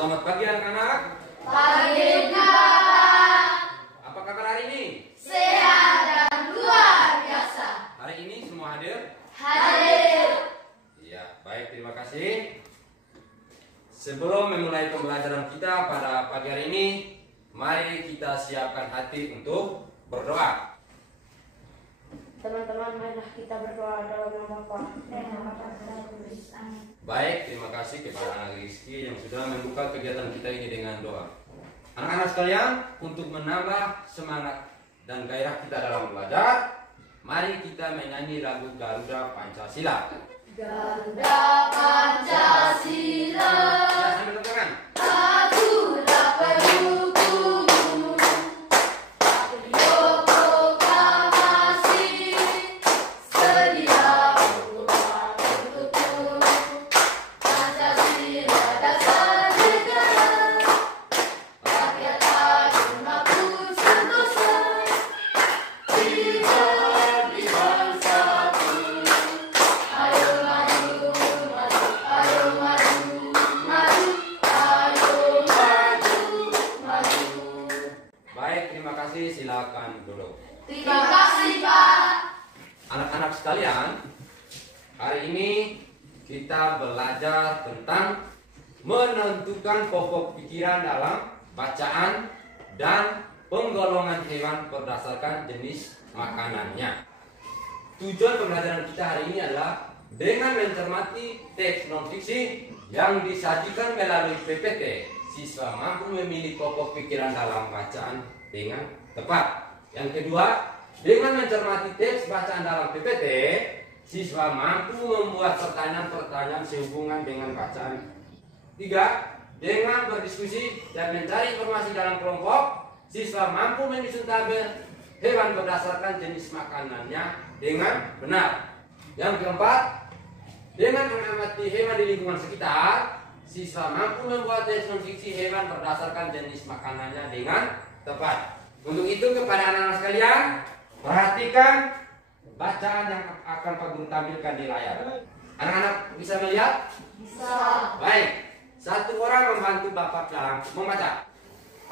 Selamat pagi anak-anak. Pagi Bapak. Apa kabar hari ini? Sehat dan luar biasa. Hari ini semua hadir? Hadir. Iya, baik, terima kasih. Sebelum memulai pembelajaran kita pada pagi hari ini, mari kita siapkan hati untuk berdoa. Teman-teman, marilah kita berdoa dalam nama Bapa. Baik, terima kasih kepada anak Rizky yang sudah membuka kegiatan kita ini dengan doa. Anak-anak sekalian, untuk menambah semangat dan gairah kita dalam belajar, mari kita menyanyi lagu Garuda Pancasila. Garuda Pancasila. Ya, sambil tepuk tangan. Akulah pendukungmu. Proklamasi sedia berubah untukmu. Pancasila dasar negara. Rakyat agung makmur sentosa. Kita di bangsa ini. Ayo maju, maju, ayo maju, maju, ayo maju, maju. Baik, terima kasih. Silakan duduk. Terima kasih Pak. Anak-anak sekalian, hari ini kita belajar tentang menentukan pokok pikiran dalam bacaan dan penggolongan hewan berdasarkan jenis makanannya. Tujuan pembelajaran kita hari ini adalah dengan mencermati teks non-fiksi yang disajikan melalui PPT, siswa mampu memilih pokok pikiran dalam bacaan dengan tepat. Yang kedua, dengan mencermati teks bacaan dalam PPT, siswa mampu membuat pertanyaan-pertanyaan sehubungan dengan bacaan. Tiga, dengan berdiskusi dan mencari informasi dalam kelompok, siswa mampu menyusun tabel hewan berdasarkan jenis makanannya dengan benar. Yang keempat, dengan mengamati hewan di lingkungan sekitar, siswa mampu membuat teks non-fiksi hewan berdasarkan jenis makanannya dengan tepat. Untuk itu kepada anak-anak sekalian, perhatikan bacaan yang akan Pak Guru tampilkan di layar. Anak-anak bisa melihat? Bisa. Baik, satu orang membantu Bapak dalam membaca.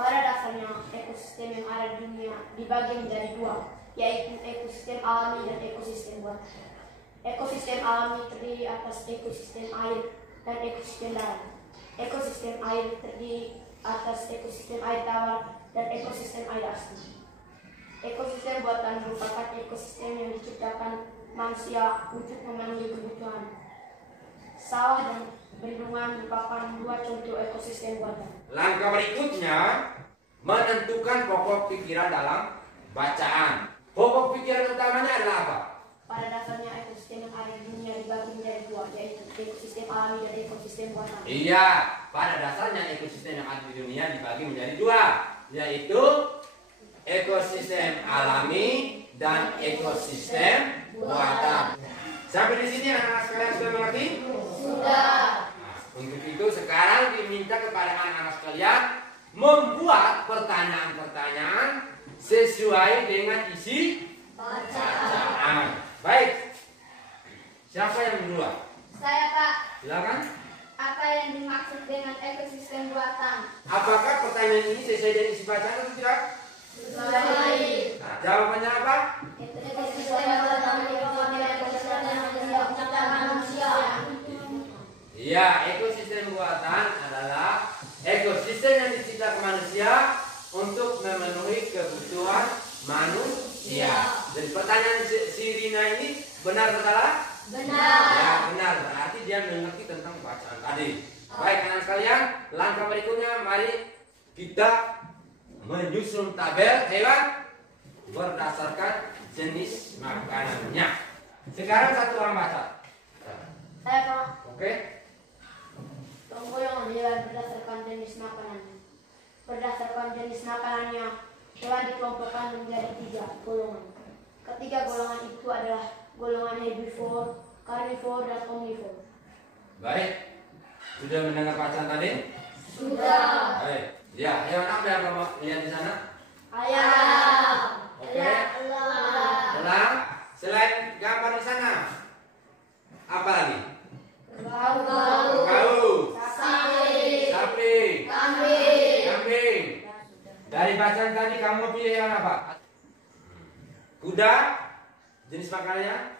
Pada dasarnya, ekosistem yang ada di dunia dibagi menjadi dua, yaitu ekosistem alami dan ekosistem buatan. Ekosistem alami terdiri atas ekosistem air dan ekosistem darat. Ekosistem air terdiri atas ekosistem air tawar dan ekosistem air asli. Ekosistem buatan merupakan ekosistem yang diciptakan manusia untuk memenuhi kebutuhan. Sawah dan bendungan merupakan dua contoh ekosistem buatan. Langkah berikutnya, menentukan pokok pikiran dalam bacaan. Pokok pikiran utamanya adalah apa? Pada dasarnya ekosistem yang ada di dunia dibagi menjadi dua, yaitu ekosistem alami dan ekosistem buatan. Iya, pada dasarnya ekosistem yang ada di dunia dibagi menjadi dua, yaitu ekosistem alami dan ekosistem buatan. Sampai di sini anak-anak sekalian sudah mengerti? Sudah. Untuk itu sekarang diminta kepada anak-anak sekalian membuat pertanyaan-pertanyaan sesuai dengan isi bacaan. Baik, siapa yang duluan? Saya Pak. Silakan. Apa yang dimaksud dengan ekosistem buatan? Apakah pertanyaan ini sesuai dengan isi bacaan atau tidak? Sesuai. Nah, jawabannya apa? Ekosistem buatan merupakan ekosistem yang diciptakan manusia. Iya, ekosistem buatan adalah ekosistem yang diciptakan manusia untuk memenuhi kebutuhan manusia. Jadi pertanyaan si Rina ini benar atau salah? Benar. Ya, benar. Berarti dia mengerti tentang bacaan tadi. Baik, anak sekalian, langkah berikutnya mari kita menyusun tabel hewan berdasarkan jenis makanannya. Sekarang satu orang baca. Saya Pak, Oke? penggolongan hewan berdasarkan jenis makanannya. Berdasarkan jenis makanannya, hewan dikelompokkan menjadi 3 golongan. Ketiga golongan itu adalah golongan herbivore, carnivore, dan omnivore. Baik. Sudah mendengar bacaan tadi? Sudah. Baik. Ya, hewan apa yang kamu lihat di sana? Ayam. Oke. Elang. Elang. Selain gambar di sana, apa lagi? Bau. Kau. Sapi. Sapi. tadi kamu pilih hewan apa? Kuda, jenis makanannya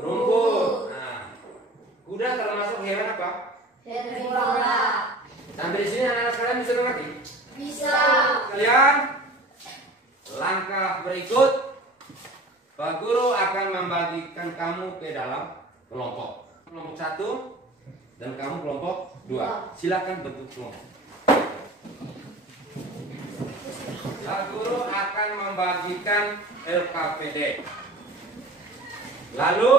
rumput. Nah, kuda termasuk hewan apa? Herbivora. Sampai di sini anak-anak kalian bisa mengerti? Bisa. Kalian langkah berikut, Pak Guru akan membagikan kamu ke dalam kelompok. Kelompok 1 dan kamu kelompok 2. Silakan bentuk kelompok. Pak Guru akan membagikan LKPD. Lalu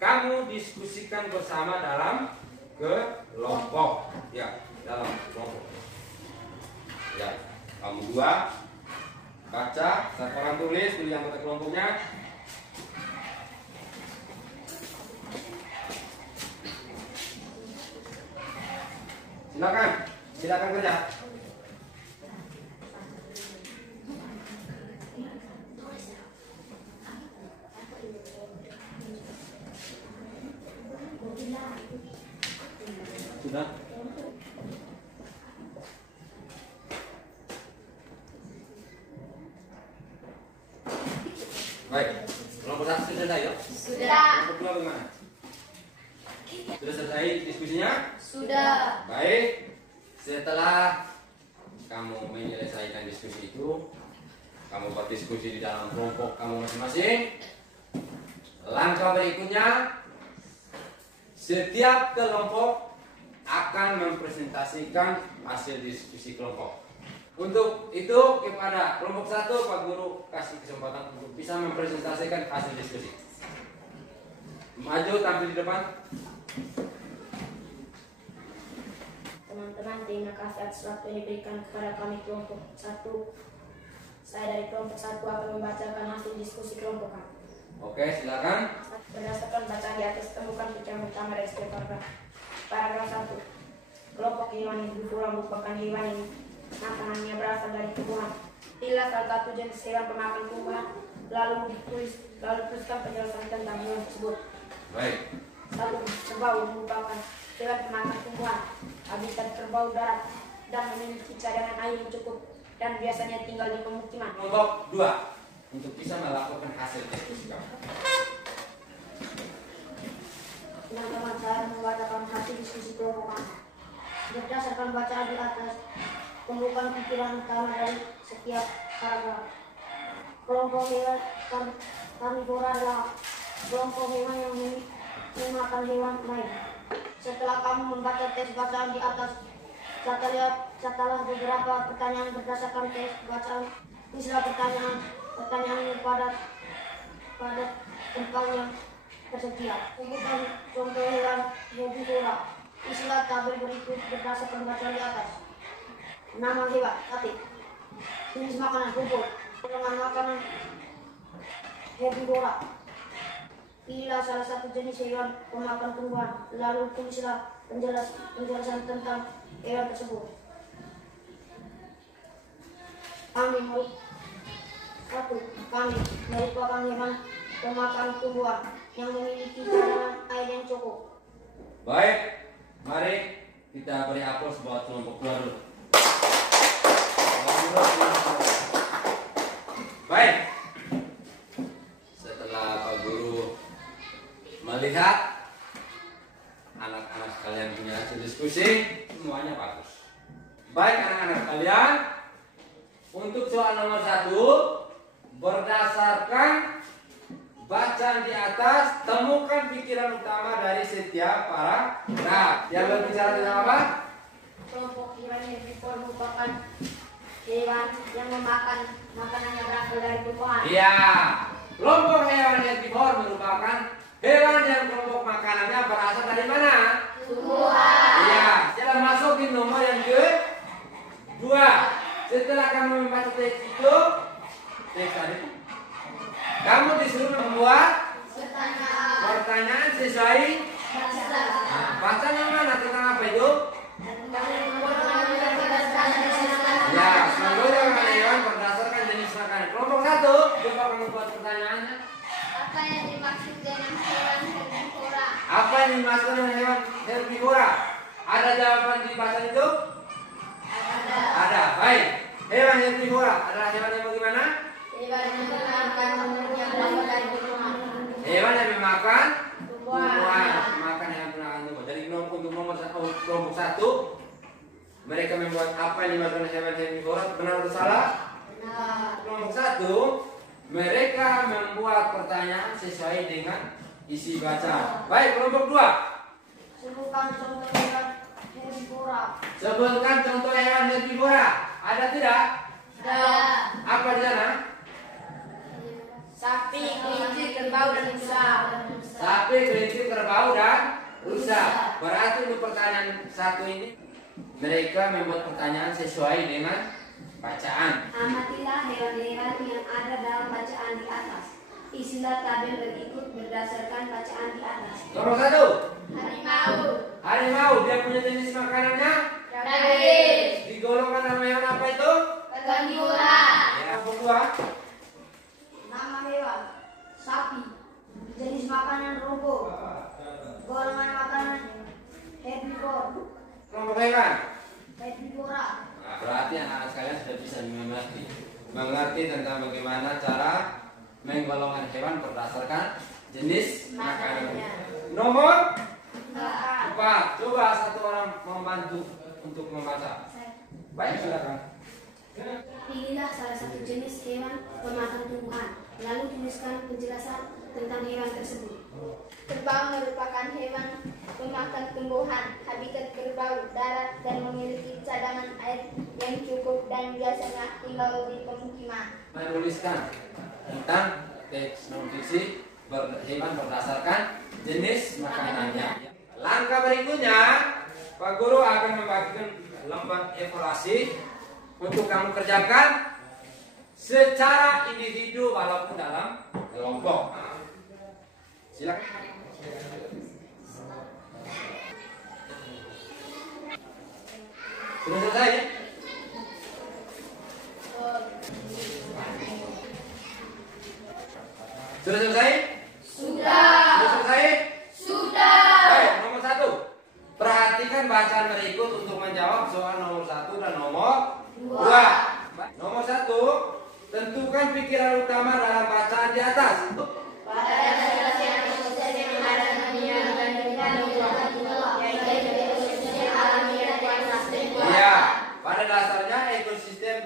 kamu diskusikan bersama dalam kelompok. Ya, dalam kelompok. Ya, kamu 2 baca, satu orang tulis, pilih anggota kelompoknya. Silakan kerja. Sudah. Baik, kelompok 1 sudah selesai ya? Sudah. Kelompok 2 bagaimana? Sudah selesai diskusinya? Sudah. Baik, setelah kamu menyelesaikan diskusi itu, kamu berdiskusi di dalam kelompok kamu masing-masing. Langkah berikutnya, setiap kelompok akan mempresentasikan hasil diskusi kelompok. Untuk itu kepada kelompok 1 Pak Guru kasih kesempatan untuk bisa mempresentasikan hasil diskusi. Maju tampil di depan. Teman-teman, terima kasih atas waktu yang diberikan kepada kami kelompok 1. Saya dari kelompok 1 akan membacakan hasil diskusi kelompok kami. Oke, silakan. Berdasarkan bacaan di atas, temukan pikiran utama dari setiap paragraf. Paragraf 1. Kelompok hewan herbivora merupakan hewan yang makanannya berasal dari tumbuhan. Pilih salah satu jenis hewan pemakan tumbuhan, lalu tuliskan penjelasan tentang hewan tersebut. Baik. 1. Kerbau merupakan hewan pemakan tumbuhan. Habitat kerbau darat dan memiliki cadangan air yang cukup dan biasanya tinggal di pemukiman. Kelompok 2 untuk bisa melakukan hasil diskusi kamu. Teman-teman, saya membacakan hasil diskusi kelompok kami. Berdasarkan bacaan di atas, temukan pikiran utama dari setiap paragraf. Kelompok hewan karnivora adalah kelompok hewan yang memakan hewan lain. Setelah kamu membaca tes bacaan di atas, setelah beberapa pertanyaan berdasarkan tes bacaan, isilah pertanyaan pada tempatnya tersedia. Sebutkan contoh hewan herbivora. Isilah tabel berikut berdasarkan bacaan di atas. Nama hewan, sapi. Jenis makanan, rumput. Golongan makanan herbivora. Pilihlah salah satu jenis hewan pemakan tumbuhan, lalu tulislah penjelasan tentang hewan tersebut. Kami merupakan hewan pemakan tumbuhan yang memiliki cadangan air yang cukup. Baik, mari kita beri aplaus buat kelompok 2 dulu. Baik, setelah Pak Guru melihat anak-anak kalian punya hasil diskusi, semuanya bagus. Baik anak-anak kalian, untuk soal nomor 1, berdasarkan bacaan di atas, temukan pikiran utama dari setiap paragraf. Yang berbicara tentang apa? Kelompok hewan herbivora merupakan hewan yang memakan makanan yang berasal dari tumbuhan. Iya, kelompok hewan herbivora merupakan hewan yang kelompok makanannya berasal dari mana? Tumbuhan. Iya, kita masukin nomor yang kedua. Setelah kamu membaca teks itu, teks tadi, kamu disuruh membuat pertanyaan sesuai. Nah, baca yang mana tentang apa itu? Ya, menurut hewan berdasarkan jenis makanan. Kelompok 1, coba kamu buat pertanyaannya. Apa yang dimaksud dengan hewan herbivora? Apa yang dimaksud dengan hewan herbivora? Ada jawaban di bacaan itu? Ada. Ada. Baik. Hewan herbivora adalah hewan yang bagaimana? Hewan yang memakan tumbuhan dan tumbuhan. Hewan yang memakan tumbuhan, makan hewan memakan tumbuhan. Jadi untuk kelompok 1, mereka membuat apa yang dimakan hewan herbivora, benar atau salah? Benar. Kelompok 1, mereka membuat pertanyaan sesuai dengan isi baca. Baik, kelompok 2. Sebutkan contoh hewan herbivora. Sebutkan contoh hewan herbivora. Ada tidak? Ada. Apa di sana? Sapi, kelinci, kerbau, dan rusa. Sapi, kelinci, kerbau, dan rusa. Berarti untuk pertanyaan 1 ini, mereka membuat pertanyaan sesuai dengan bacaan. Amatilah hewan-hewan yang ada dalam bacaan di atas. Isilah tabel berikut berdasarkan bacaan di atas. Nomor 1. Harimau. Harimau, dia punya jenis makanannya? Daging. Digolongkan nama hewan apa itu? Karnivora. Ya, kelompok 2. Nama hewan sapi. Jenis makanan rumput. Golongan makanan herbivora. Kelompok hewan. Herbivora. Nah, berarti anak-anak sekalian sudah bisa mengerti tentang bagaimana cara menggolongkan hewan berdasarkan jenis makanannya. Nomor 4. Coba satu orang membantu untuk membaca. Baik, silakan. Pilihlah salah satu jenis hewan pemakan tumbuhan. Lalu tuliskan penjelasan tentang hewan tersebut. Kerbau merupakan hewan pemakan tumbuhan. Habitat kerbau darat dan memiliki cadangan air yang cukup dan biasanya tinggal di pemukiman. Menuliskan tentang teks non-fiksi hewan berdasarkan jenis makanannya. Langkah berikutnya, Pak Guru akan membagikan lembar evaluasi untuk kamu kerjakan secara individu walaupun dalam kelompok. Silakan. Sudah selesai ya? Sudah selesai? Sudah. Sudah selesai? Sudah. Baik, nomor 1. Perhatikan bacaan berikut untuk menjawab soal nomor 1 dan nomor 2. Nomor 1, tentukan pikiran utama dalam bacaan di atas. Pada dasarnya ekosistem yang ada di dunia dan yaitu ekosistem alami dan ekosistem buatan. Ya, pada dasarnya ekosistem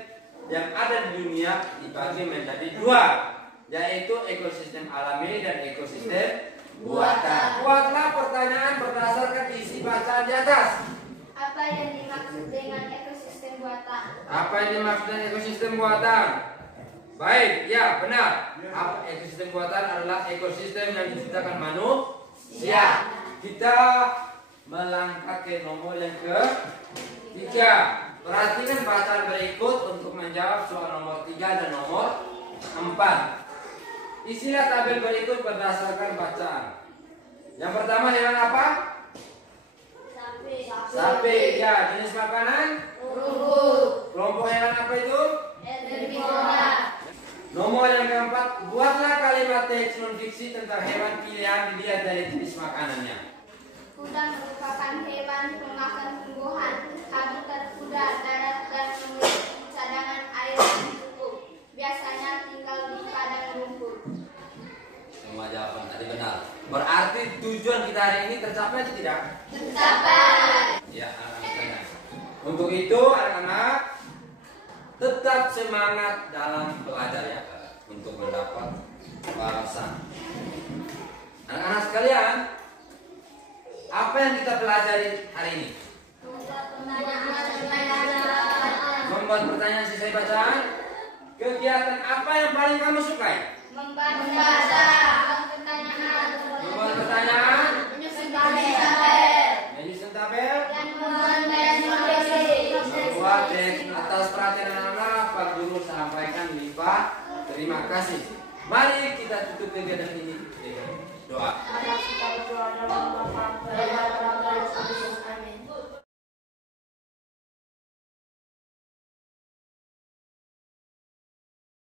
yang ada di dunia dibagi menjadi 2, yaitu ekosistem alami dan ekosistem buatan. Buatlah pertanyaan berdasarkan isi bacaan di atas. Apa yang dimaksud dengan ekosistem buatan? Apa yang dimaksud dengan ekosistem buatan? Baik, ya benar. Ekosistem buatan adalah ekosistem yang diciptakan manusia. Kita melangkah ke nomor yang ke-3. Perhatikan bacaan berikut untuk menjawab soal nomor 3 dan nomor 4. Isilah tabel berikut berdasarkan bacaan. Yang pertama hewan apa? Sapi. Sapi. Ya, jenis makanan? Rumput. Kelompok hewan apa itu? Herbivora. Nomor yang keempat, buatlah kalimat teks non-fiksi tentang hewan pilihan dilihat dari jenis makanannya. Kuda merupakan hewan pemakan tumbuhan. Habitat kuda darat dan memiliki cadangan air yang cukup. Biasanya tinggal di padang rumput. Semua jawaban tadi benar. Berarti tujuan kita hari ini tercapai atau tidak? Tercapai. Ya, anak-anak. Untuk itu anak-anak tetap semangat dalam belajar ya, untuk mendapat balasan. Anak-anak sekalian, apa yang kita pelajari hari ini? Membuat pertanyaan sesuai bacaan. Kegiatan apa yang paling kamu sukai? Membaca. Pertanyaan. Membuat pertanyaan. Menyusun tabel. Menyusun tabel. Dan membuat teks. Membuat teks. Atas perhatian anak-anak, Pak Guru sampaikan limpah terima kasih. Mari kita tutup kegiatan ini dengan doa. Mari kita berdoa dalam nama Bapa dan Putra dan Roh Kudus. Amin.